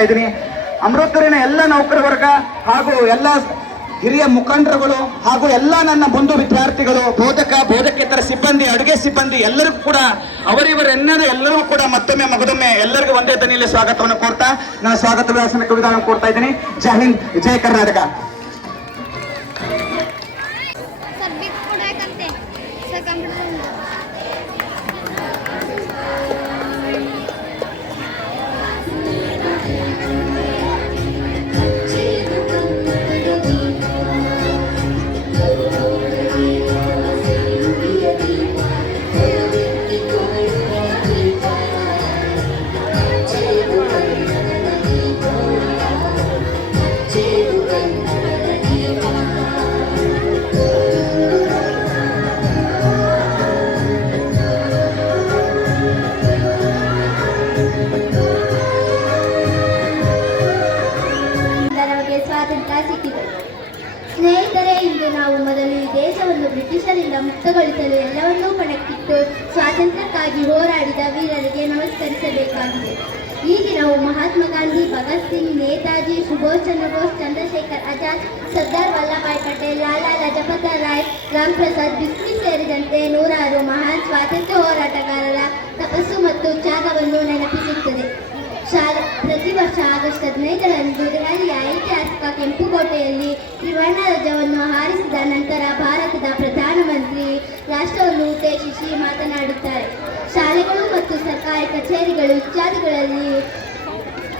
ಕೋರ್ತಾ ಇದ್ದೀನಿ. ಅಮೃತರಿನ ಎಲ್ಲ ನೌಕರ ವರ್ಗ ಹಾಗೂ ಎಲ್ಲ ಹಿರಿಯ ಮುಖಂಡರುಗಳು ಹಾಗೂ ಎಲ್ಲ ನನ್ನ ಬಂಧು ವಿದ್ಯಾರ್ಥಿಗಳು, ಬೋಧಕ ಬೋಧಕೇತರ ಸಿಬ್ಬಂದಿ, ಅಡುಗೆ ಸಿಬ್ಬಂದಿ ಎಲ್ಲರಿಗೂ ಕೂಡ ಅವರಿವರೆಲ್ಲರೂ ಎಲ್ಲರಿಗೂ ಕೂಡ ಮತ್ತೊಮ್ಮೆ ಮಗದೊಮ್ಮೆ ಎಲ್ಲರಿಗೂ ಒಂದೇ ದನಿಯಲ್ಲಿ ಸ್ವಾಗತವನ್ನು ಕೊಡ್ತಾ ನಾನು ಸ್ವಾಗತ ಕವಿಧಾನ ಕೊಡ್ತಾ ಇದ್ದೀನಿ. ಜೈ ಹಿಂದ್, ಜೈ ಕರ್ನಾಟಕ. ನಾವು ಮೊದಲು ಈ ದೇಶವನ್ನು ಬ್ರಿಟಿಷರಿಂದ ಮುಕ್ತಗೊಳಿಸಲು ಎಲ್ಲವನ್ನೂ ಪಣಕ್ಕಿಟ್ಟು ಸ್ವಾತಂತ್ರ್ಯಕ್ಕಾಗಿ ಹೋರಾಡಿದ ವೀರರಿಗೆ ನಮಸ್ಕರಿಸಬೇಕಾಗಿದೆ. ಈ ದಿನವು ಮಹಾತ್ಮ ಗಾಂಧಿ, ಭಗತ್ ಸಿಂಗ್, ನೇತಾಜಿ ಸುಭಾಷ್ ಚಂದ್ರ ಬೋಸ್, ಚಂದ್ರಶೇಖರ್ ಆಜಾದ್, ಸರ್ದಾರ್ ವಲ್ಲಭಾಯ್ ಪಟೇಲ್, ಲಾಲಾ ಲಜಪತ ರಾಯ್, ರಾಮ್ ಪ್ರಸಾದ್ ಬಿಸ್ಮಿ ಸೇರಿದಂತೆ ನೂರಾರು ಮಹಾನ್ ಸ್ವಾತಂತ್ರ್ಯ ಹೋರಾಟಗಾರರ ತಪಸ್ಸು ಮತ್ತು ತ್ಯಾಗವನ್ನು ನೆನಪಿಸುತ್ತದೆ. ಶಾಲಾ, ಪ್ರತಿ ವರ್ಷ ಆಗಸ್ಟ್ ಹದಿನೈದರಂದು ದೆಹಲಿಯ ಐತಿಹಾಸಿಕ ಕೆಂಪುಕೋಟೆಯಲ್ಲಿ ತ್ರಿವರ್ಣ ಧ್ವಜವನ್ನು ಹಾರಿಸಿದ ನಂತರ ಭಾರತದ ಪ್ರಧಾನಮಂತ್ರಿ ರಾಷ್ಟ್ರವನ್ನು ಉದ್ದೇಶಿಸಿ ಮಾತನಾಡುತ್ತಾರೆ. ಶಾಲೆಗಳು ಮತ್ತು ಸರ್ಕಾರಿ ಕಚೇರಿಗಳು ಇತ್ಯಾದಿಗಳಲ್ಲಿ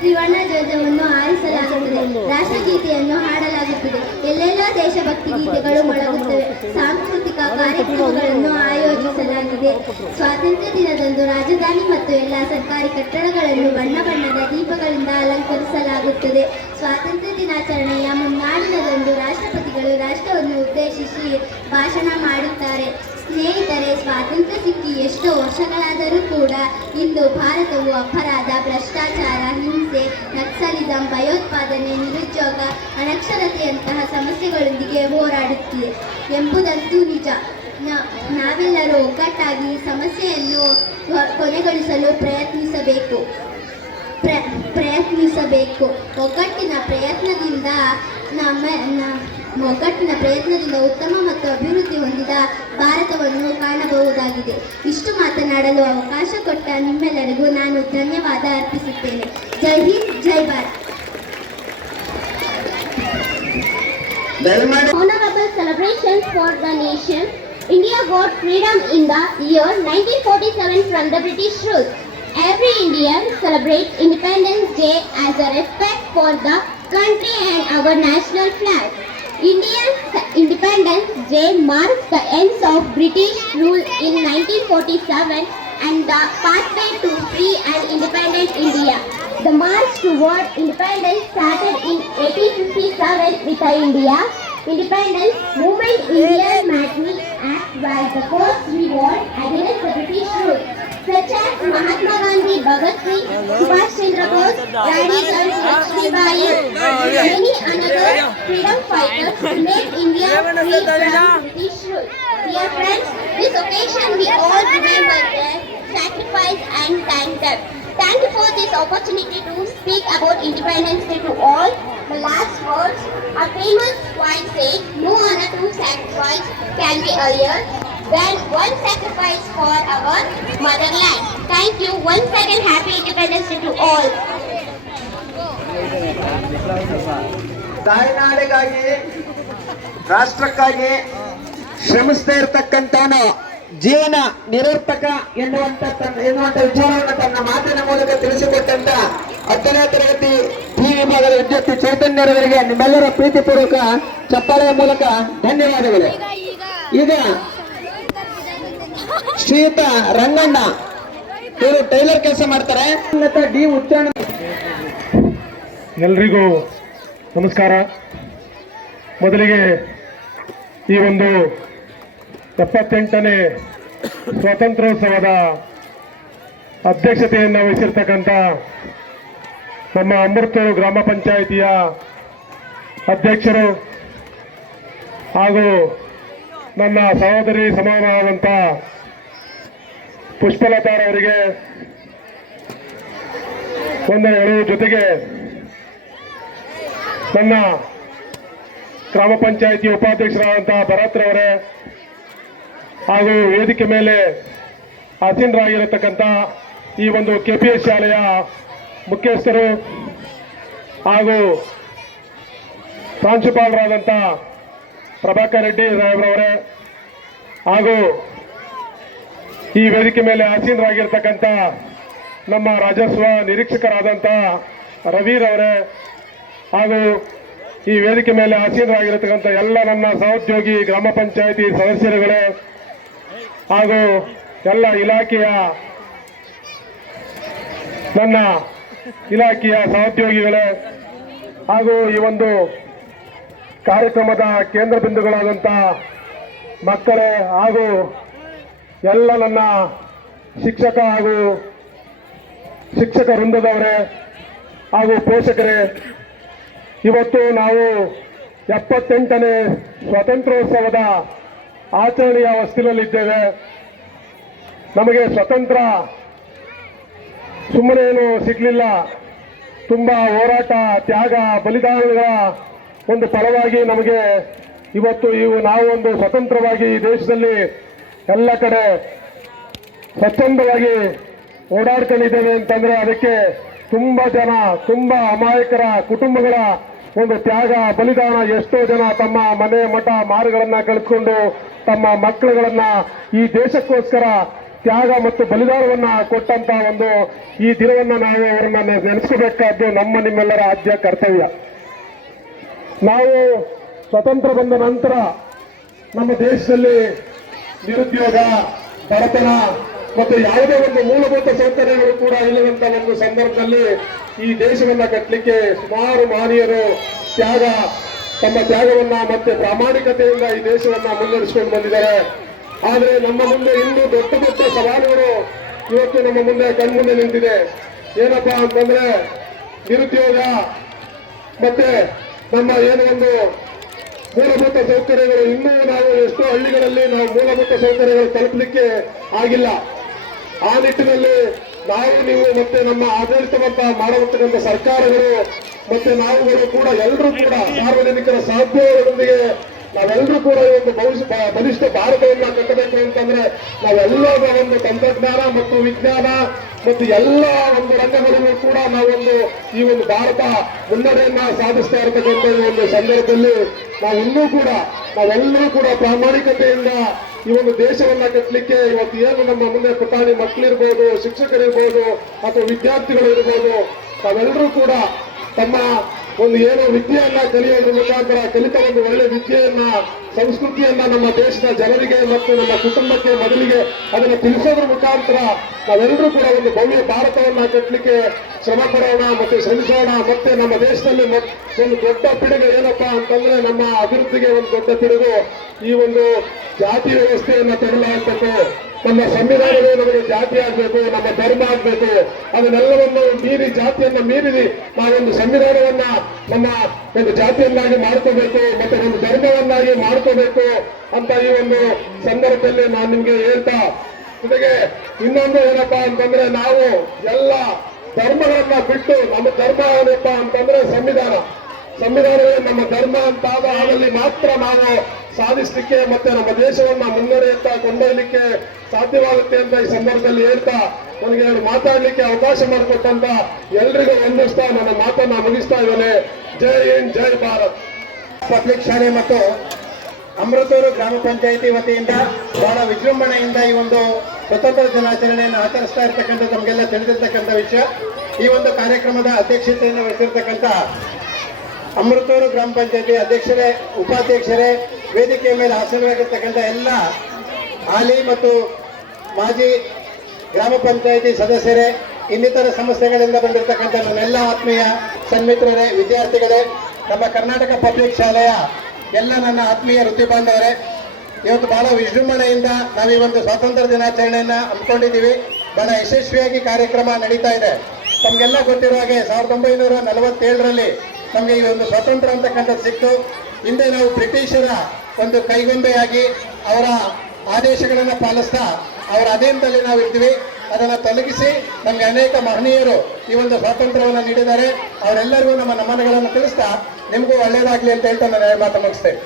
ತ್ರಿವರ್ಣ ಧ್ವಜವನ್ನು ಆರಿಸಲಾಗುತ್ತದೆ ರಾಷ್ಟ್ರಗೀತೆಯನ್ನು ಹಾಡಲಾಗುತ್ತದೆ. ಎಲ್ಲೆಲ್ಲ ದೇಶಭಕ್ತಿ ಗೀತೆಗಳು ಮೊಳಗುತ್ತವೆ. ಸಾಂಸ್ಕೃತಿಕ ಕಾರ್ಯಕ್ರಮಗಳನ್ನು ಆಯೋಜಿಸಲಾಗಿದೆ. ಸ್ವಾತಂತ್ರ್ಯ ದಿನದಂದು ರಾಜಧಾನಿ ಮತ್ತು ಎಲ್ಲ ಸರ್ಕಾರಿ ಕಟ್ಟಡಗಳನ್ನು ಬಣ್ಣ ಬಣ್ಣದ ದೀಪಗಳಿಂದ ಅಲಂಕರಿಸಲಾಗುತ್ತದೆ. ಸ್ವಾತಂತ್ರ್ಯ ದಿನಾಚರಣೆಯ ಮುನ್ನಾಡಿನದಂದು ರಾಷ್ಟ್ರಪತಿಗಳು ರಾಷ್ಟ್ರವನ್ನು ಉದ್ದೇಶಿಸಿ ಭಾಷಣ ಮಾಡುತ್ತಾರೆ. ಸ್ನೇಹಿತರೆ, ಸ್ವಾತಂತ್ರ್ಯ ಸಿಕ್ಕಿ ಎಷ್ಟೋ ವರ್ಷಗಳಾದರೂ ಕೂಡ ಇಂದು ಭಾರತವು ಅಪರಾಧ, ಭ್ರಷ್ಟಾಚಾರ, ಹಿಂಸೆ, ನಕ್ಸಲಿಸಂ, ಭಯೋತ್ಪಾದನೆ, ನಿರುದ್ಯೋಗ, ಅನಕ್ಷರತೆಯಂತಹ ಸಮಸ್ಯೆಗಳೊಂದಿಗೆ ಹೋರಾಡುತ್ತಿದೆ ಎಂಬುದಂತೂ ನಿಜ. ನಾವೆಲ್ಲರೂ ಒಗ್ಗಟ್ಟಾಗಿ ಸಮಸ್ಯೆಯನ್ನು ಕೊನೆಗೊಳಿಸಲು ಪ್ರಯತ್ನಿಸಬೇಕು. ಪ್ರ, ಪ್ರಯತ್ನಿಸಬೇಕು. ಒಗ್ಗಟ್ಟಿನ ಪ್ರಯತ್ನದಿಂದ ನಮ್ಮ ಒಗ್ಗಟ್ಟಿನ ಪ್ರಯತ್ನದಿಂದ ಉತ್ತಮ ಮತ್ತು ಅಭಿವೃದ್ಧಿ ಹೊಂದಿದ ಭಾರತವನ್ನು ಕಾಣಬಹುದಾಗಿದೆ ಇಷ್ಟು ಮಾತನಾಡಲು ಅವಕಾಶ ಕೊಟ್ಟ ನಿಮ್ಮೆಲ್ಲರಿಗೂ ನಾನು ಧನ್ಯವಾದ ಅರ್ಪಿಸುತ್ತೇನೆ Jai Hind Jai Bharat celebration Honorable celebrations for the nation, India got freedom in the year 1947 from the British rule. Every Indian celebrates Independence Day as a respect for the country and our national flag. Indian Independence Day marks the end of British rule in 1947 and the pathway to free and independent India. The march toward independence started in 1857 with the India Independence Movement Indian Matinee Act was the first revolt against the British rule. Such as Mahatma Gandhi, Bhagat Singh, Subhash Chandra Bose, Rani Lakshmibai, oh, many other freedom fighters made India free from British rule. Dear friends, this occasion we all remember their sacrifice and thank them. Thank you for this opportunity to speak about Independence Day to all. The last words, a famous quote says, no honor to sacrifice can be higher than one sacrifice for our motherland. Thank you. Once again, happy Independence Day to all. ತಾಯ್ನಾಡಿಗಾಗಿ ರಾಷ್ಟ್ರಕ್ಕಾಗಿ ಶ್ರಮಿಸ್ತಾ ಜೀವನ ನಿರರ್ಥಕ ಎನ್ನುವಂತ ಎನ್ನುವಂತ ವಿಚಾರವನ್ನು ತನ್ನ ಮಾತಿನ ಮೂಲಕ ತಿಳಿಸಿಕೊಟ್ಟಂತ ಹತ್ತನೇ ತರಗತಿ ಪಿ ವಿಭಾಗದ ವಿದ್ಯಾರ್ಥಿ ಚೈತನ್ಯರವರಿಗೆ ನಿಮ್ಮೆಲ್ಲರ ಪ್ರೀತಿಪೂರ್ವಕ ಚಪ್ಪಾಳೆಯ ಮೂಲಕ ಧನ್ಯವಾದಗಳು. ಈಗ ಶ್ರೀಯುತ ರಂಗಣ್ಣ ಇವರು ಟೈಲರ್ ಕೆಲಸ ಮಾಡ್ತಾರೆ. ಡಿ ಉಚ್ಚಾರಣ ಎಲ್ರಿಗೂ ನಮಸ್ಕಾರ. ಮೊದಲಿಗೆ ಈ ಒಂದು ಎಪ್ಪತ್ತೆಂಟನೇ ಸ್ವಾತಂತ್ರ್ಯೋತ್ಸವದ ಅಧ್ಯಕ್ಷತೆಯನ್ನು ವಹಿಸಿರ್ತಕ್ಕಂಥ ನಮ್ಮ ಅಮೃತೂರು ಗ್ರಾಮ ಪಂಚಾಯಿತಿಯ ಅಧ್ಯಕ್ಷರು ಹಾಗೂ ನನ್ನ ಸಹೋದರಿ ಸಮಾನವಾದಂಥ ಪುಷ್ಪಲತಾರವರಿಗೆ ಹೇಳುವ ಜೊತೆಗೆ ನನ್ನ ಗ್ರಾಮ ಪಂಚಾಯಿತಿ ಉಪಾಧ್ಯಕ್ಷರಾದಂತಹ ಭರತ್ರವರೇ ಹಾಗೂ ವೇದಿಕೆ ಮೇಲೆ ಆಸೀನರಾಗಿರತಕ್ಕಂಥ ಈ ಒಂದು ಕೆ ಪಿ ಎಸ್ ಶಾಲೆಯ ಮುಖ್ಯಸ್ಥರು ಹಾಗೂ ಪ್ರಾಂಶುಪಾಲರಾದಂಥ ಪ್ರಭಾಕರ್ ರೆಡ್ಡಿ ಸಾಹೇಬ್ರವರೇ ಹಾಗೂ ಈ ವೇದಿಕೆ ಮೇಲೆ ಆಸೀನರಾಗಿರ್ತಕ್ಕಂಥ ನಮ್ಮ ರಾಜಸ್ವ ನಿರೀಕ್ಷಕರಾದಂಥ ರವಿರವರೇ ಹಾಗೂ ಈ ವೇದಿಕೆ ಮೇಲೆ ಆಸೀನರಾಗಿರತಕ್ಕಂಥ ಎಲ್ಲ ನನ್ನ ಸಹೋದ್ಯೋಗಿ ಗ್ರಾಮ ಪಂಚಾಯಿತಿ ಸದಸ್ಯರುಗಳೇ ಹಾಗೂ ಎಲ್ಲ ಇಲಾಖೆಯ ನನ್ನ ಇಲಾಖೆಯ ಸಹೋದ್ಯೋಗಿಗಳೇ ಹಾಗೂ ಈ ಒಂದು ಕಾರ್ಯಕ್ರಮದ ಕೇಂದ್ರ ಬಿಂದುಗಳಾದಂಥ ಮಕ್ಕಳೇ ಹಾಗೂ ಎಲ್ಲ ನನ್ನ ಶಿಕ್ಷಕ ಹಾಗೂ ಶಿಕ್ಷಕ ವೃಂದದವರೇ ಹಾಗೂ ಪೋಷಕರೇ ಇವತ್ತು ನಾವು ಎಪ್ಪತ್ತೆಂಟನೇ ಸ್ವಾತಂತ್ರ್ಯೋತ್ಸವದ ಆಚರಣೆಯ ಹೊಸ್ತಿಲಲ್ಲಿದ್ದೇವೆ ನಮಗೆ ಸ್ವತಂತ್ರ ಸುಮ್ಮನೆ ಏನು ಸಿಗಲಿಲ್ಲ. ತುಂಬ ಹೋರಾಟ, ತ್ಯಾಗ, ಬಲಿದಾನಗಳ ಒಂದು ಫಲವಾಗಿ ನಮಗೆ ಇವತ್ತು ಇವು ನಾವು ಒಂದು ಸ್ವತಂತ್ರವಾಗಿ ಈ ದೇಶದಲ್ಲಿ ಎಲ್ಲ ಕಡೆ ಸ್ವಚ್ಛಂದವಾಗಿ ಓಡಾಡ್ಕೊಂಡಿದ್ದೇವೆ ಅಂತಂದರೆ ಅದಕ್ಕೆ ತುಂಬ ಜನ, ತುಂಬ ಅಮಾಯಕರ ಕುಟುಂಬಗಳ ಒಂದು ತ್ಯಾಗ, ಬಲಿದಾನ, ಎಷ್ಟೋ ಜನ ತಮ್ಮ ಮನೆ ಮಠ ಮಾರುಗಳನ್ನ ಕಳೆದುಕೊಂಡು ತಮ್ಮ ಮಕ್ಕಳುಗಳನ್ನ ಈ ದೇಶಕ್ಕೋಸ್ಕರ ತ್ಯಾಗ ಮತ್ತು ಬಲಿದಾನವನ್ನ ಕೊಟ್ಟಂತ ಒಂದು ಈ ದಿನವನ್ನ ನಾವು ಅವರನ್ನ ನೆನೆಸಬೇಕಾದ್ದು ನಮ್ಮ ನಿಮ್ಮೆಲ್ಲರ ಆದ್ಯ ಕರ್ತವ್ಯ. ನಾವು ಸ್ವತಂತ್ರ ಬಂದ ನಂತರ ನಮ್ಮ ದೇಶದಲ್ಲಿ ನಿರುದ್ಯೋಗ, ಬಡತನ ಮತ್ತು ಯಾವುದೇ ಒಂದು ಮೂಲಭೂತ ಸೌಕರ್ಯಗಳು ಕೂಡ ಇಲ್ಲದಂತ ಒಂದು ಸಂದರ್ಭದಲ್ಲಿ ಈ ದೇಶವನ್ನ ಕಟ್ಟಲಿಕ್ಕೆ ಸುಮಾರು ಮಹನೀಯರು ತ್ಯಾಗ, ತಮ್ಮ ತ್ಯಾಗವನ್ನ ಮತ್ತೆ ಪ್ರಾಮಾಣಿಕತೆಯಿಂದ ಈ ದೇಶವನ್ನ ಮುನ್ನಡೆಸಿಕೊಂಡು ಬಂದಿದ್ದಾರೆ. ಆದರೆ ನಮ್ಮ ಮುಂದೆ ಇನ್ನೂ ದೊಡ್ಡ ದೊಡ್ಡ ಸವಾಲುಗಳು ಇವತ್ತು ನಮ್ಮ ಮುಂದೆ ಕಣ್ಮುಂದೆ ನಿಂತಿದೆ. ಏನಪ್ಪಾ ಅಂತಂದ್ರೆ ನಿರುದ್ಯೋಗ ಮತ್ತೆ ನಮ್ಮ ಏನು ಒಂದು ಮೂಲಭೂತ ಸೌಕರ್ಯಗಳು ಇನ್ನೂ ನಾವು ಎಷ್ಟೋ ಹಳ್ಳಿಗಳಲ್ಲಿ ನಾವು ಮೂಲಭೂತ ಸೌಕರ್ಯಗಳು ತಲುಪಲಿಕ್ಕೆ ಆಗಿಲ್ಲ. ಆ ನಿಟ್ಟಿನಲ್ಲಿ ನಾವು ನೀವು ಮತ್ತೆ ನಮ್ಮ ಆಡಳಿತವಂತ ಮಾಡುವಂತಕ್ಕಂಥ ಸರ್ಕಾರಗಳು ಮತ್ತೆ ನಾವುಗಳು ಕೂಡ ಎಲ್ಲರೂ ಕೂಡ ಸಾರ್ವಜನಿಕರ ಸಹಯೋಗದೊಂದಿಗೆ ನಾವೆಲ್ಲರೂ ಕೂಡ ಈ ಒಂದು ಭವಿಷ್ಯ ಬಲಿಷ್ಠ ಭಾರತವನ್ನ ಕಟ್ಟಬೇಕು ಅಂತಂದ್ರೆ ನಾವೆಲ್ಲ ಒಂದು ತಂತ್ರಜ್ಞಾನ ಮತ್ತು ವಿಜ್ಞಾನ ಮತ್ತು ಎಲ್ಲ ಒಂದು ರಂಗಗಳಲ್ಲೂ ಕೂಡ ನಾವೊಂದು ಈ ಒಂದು ಭಾರತ ಮುನ್ನಡೆಯನ್ನ ಸಾಧಿಸ್ತಾ ಇರತಕ್ಕಂಥ ಈ ಒಂದು ಸಂದರ್ಭದಲ್ಲಿ ನಾವಿನ್ನೂ ಕೂಡ ನಾವೆಲ್ಲರೂ ಕೂಡ ಪ್ರಾಮಾಣಿಕತೆಯಿಂದ ಈ ಒಂದು ದೇಶವನ್ನ ಕಟ್ಟಲಿಕ್ಕೆ ಇವತ್ತು ಏನು ನಮ್ಮ ಮುಂದೆ ಪುಟಾಣಿ ಮಕ್ಕಳಿರ್ಬೋದು, ಶಿಕ್ಷಕರಿರ್ಬೋದು ಅಥವಾ ವಿದ್ಯಾರ್ಥಿಗಳು ಇರ್ಬೋದು ತಾವೆಲ್ಲರೂ ಕೂಡ ತಮ್ಮ ಒಂದು ಏನು ವಿದ್ಯೆಯನ್ನ ಕಲಿಯೋದ್ರ ಮುಖಾಂತರ ಕಲಿತ ಒಂದು ಒಳ್ಳೆ ವಿದ್ಯೆಯನ್ನ, ಸಂಸ್ಕೃತಿಯನ್ನ ನಮ್ಮ ದೇಶದ ಜನರಿಗೆ ಮತ್ತು ನಮ್ಮ ಕುಟುಂಬಕ್ಕೆ ಮೊದಲಿಗೆ ಅದನ್ನು ತಿಳಿಸೋದ್ರ ಮುಖಾಂತರ ನಾವೆಲ್ಲರೂ ಕೂಡ ಒಂದು ಭವ್ಯ ಭಾರತವನ್ನ ಕಟ್ಟಲಿಕ್ಕೆ ಶ್ರಮ ಪಡೋಣ ಮತ್ತೆ ಶ್ರಮಿಸೋಣ. ಮತ್ತೆ ನಮ್ಮ ದೇಶದಲ್ಲಿ ಒಂದು ದೊಡ್ಡ ಪಿಡುಗು ಏನಪ್ಪಾ ಅಂತಂದ್ರೆ ನಮ್ಮ ಅಭಿವೃದ್ಧಿಗೆ ಒಂದು ದೊಡ್ಡ ಪಿಡುಗು ಈ ಒಂದು ಜಾತಿ ವ್ಯವಸ್ಥೆಯನ್ನ ತರಲಾಗಬೇಕು ನಮ್ಮ ಸಂವಿಧಾನವೇ ನಮಗೆ ಜಾತಿ ಆಗಬೇಕು, ನಮ್ಮ ಧರ್ಮ ಆಗಬೇಕು, ಅದನ್ನೆಲ್ಲವನ್ನು ಮೀರಿ ಜಾತಿಯನ್ನ ಮೀರಿ ನಾವೊಂದು ಸಂವಿಧಾನವನ್ನ, ನಮ್ಮ ಒಂದು ಜಾತಿಯನ್ನಾಗಿ ಮಾಡ್ಕೋಬೇಕು, ಮತ್ತೆ ಒಂದು ಧರ್ಮವನ್ನಾಗಿ ಮಾಡ್ಕೋಬೇಕು ಅಂತ ಈ ಒಂದು ಸಂದರ್ಭದಲ್ಲಿ ನಾನು ನಿಮ್ಗೆ ಹೇಳ್ತಾ, ಜೊತೆಗೆ ಇನ್ನೊಂದು ಏನಪ್ಪಾ ಅಂತಂದ್ರೆ ನಾವು ಎಲ್ಲ ಧರ್ಮಗಳನ್ನ ಬಿಟ್ಟು, ನಮ್ಮ ಧರ್ಮ ಏನಪ್ಪಾ ಅಂತಂದ್ರೆ ಸಂವಿಧಾನ. ಸಂವಿಧಾನವೇ ನಮ್ಮ ಧರ್ಮ ಅಂತಾದ ಅದರಲ್ಲಿ ಮಾತ್ರ ನಾವು ಸಾಧಿಸಲಿಕ್ಕೆ ಮತ್ತೆ ನಮ್ಮ ದೇಶವನ್ನ ಮುನ್ನಡೆಯತ್ತ ಕೊಂಡೊಯ್ಲಿಕ್ಕೆ ಸಾಧ್ಯವಾಗುತ್ತೆ ಅಂತ ಈ ಸಂದರ್ಭದಲ್ಲಿ ಹೇಳ್ತಾ ನನಗೆ ಮಾತಾಡಲಿಕ್ಕೆ ಅವಕಾಶ ಮಾಡಿಕೊಟ್ಟಂತ ಎಲ್ರಿಗೂ ವಂದಿಸ್ತಾ ನನ್ನ ಮಾತನ್ನ ಮುಗಿಸ್ತಾ ಇದ್ದೇನೆ. ಜೈ ಹಿಂದ್, ಜೈ ಭಾರತ್. ಪಬ್ಲಿಕ್ ಶಾಲೆ ಮತ್ತು ಅಮೃತೂರು ಗ್ರಾಮ ಪಂಚಾಯಿತಿ ವತಿಯಿಂದ ಬಹಳ ವಿಜೃಂಭಣೆಯಿಂದ ಈ ಒಂದು ಸ್ವತಂತ್ರ ದಿನಾಚರಣೆಯನ್ನು ಆಚರಿಸ್ತಾ ಇರ್ತಕ್ಕಂಥ ನಮಗೆಲ್ಲ ತಿಳಿದಿರ್ತಕ್ಕಂಥ ವಿಷಯ. ಈ ಒಂದು ಕಾರ್ಯಕ್ರಮದ ಅಧ್ಯಕ್ಷತೆಯನ್ನು ವಹಿಸಿರ್ತಕ್ಕಂಥ ಅಮೃತೂರು ಗ್ರಾಮ ಪಂಚಾಯಿತಿ ಅಧ್ಯಕ್ಷರೇ, ಉಪಾಧ್ಯಕ್ಷರೇ, ವೇದಿಕೆಯ ಮೇಲೆ ಹಾಸನವಾಗಿರ್ತಕ್ಕಂಥ ಎಲ್ಲ ಹಾಲಿ ಮತ್ತು ಮಾಜಿ ಗ್ರಾಮ ಪಂಚಾಯಿತಿ ಸದಸ್ಯರೇ, ಇನ್ನಿತರ ಸಮಸ್ಯೆಗಳಿಂದ ಬಂದಿರತಕ್ಕಂಥ ನನ್ನೆಲ್ಲ ಆತ್ಮೀಯ ಸನ್ಮಿತ್ರರೇ, ವಿದ್ಯಾರ್ಥಿಗಳೇ, ನಮ್ಮ ಕರ್ನಾಟಕ ಪಬ್ಲಿಕ್ ಶಾಲೆಯ ಎಲ್ಲ ನನ್ನ ಆತ್ಮೀಯ ವೃತ್ತಿ ಬಾಂಧವರೇ, ಇವತ್ತು ಬಹಳ ವಿಜೃಂಭಣೆಯಿಂದ ನಾವು ಈ ಒಂದು ಸ್ವಾತಂತ್ರ್ಯ ದಿನಾಚರಣೆಯನ್ನು ಹಮ್ಮಿಕೊಂಡಿದ್ದೀವಿ. ಬಹಳ ಯಶಸ್ವಿಯಾಗಿ ಕಾರ್ಯಕ್ರಮ ನಡೀತಾ ಇದೆ. ತಮಗೆಲ್ಲ ಗೊತ್ತಿರುವ ಹಾಗೆ ಸಾವಿರದ ಒಂಬೈನೂರ ನಲವತ್ತೇಳರಲ್ಲಿ ನಮಗೆ ಈ ಒಂದು ಸ್ವಾತಂತ್ರ್ಯ ಅಂತಕ್ಕಂಥದ್ದು ಸಿಕ್ತು. ಹಿಂದೆ ನಾವು ಬ್ರಿಟಿಷರ ಒಂದು ಕೈಗೊಂಬೆಯಾಗಿ ಅವರ ಆದೇಶಗಳನ್ನು ಪಾಲಿಸ್ತಾ ಅವರ ಅಧೀನದಲ್ಲಿ ನಾವು ಇರ್ತೀವಿ ಅದನ್ನು ತೊಲಗಿಸಿ ನಮಗೆ ಅನೇಕ ಮಹನೀಯರು ಈ ಒಂದು ಸ್ವಾತಂತ್ರ್ಯವನ್ನು ನೀಡಿದ್ದಾರೆ. ಅವರೆಲ್ಲರಿಗೂ ನಮ್ಮ ನಮನಗಳನ್ನು ತಿಳಿಸ್ತಾ ನಿಮಗೂ ಒಳ್ಳೆಯದಾಗಲಿ ಅಂತ ಹೇಳ್ತಾ ನಾನು ಮಾತು ಮುಗಿಸ್ತೇನೆ.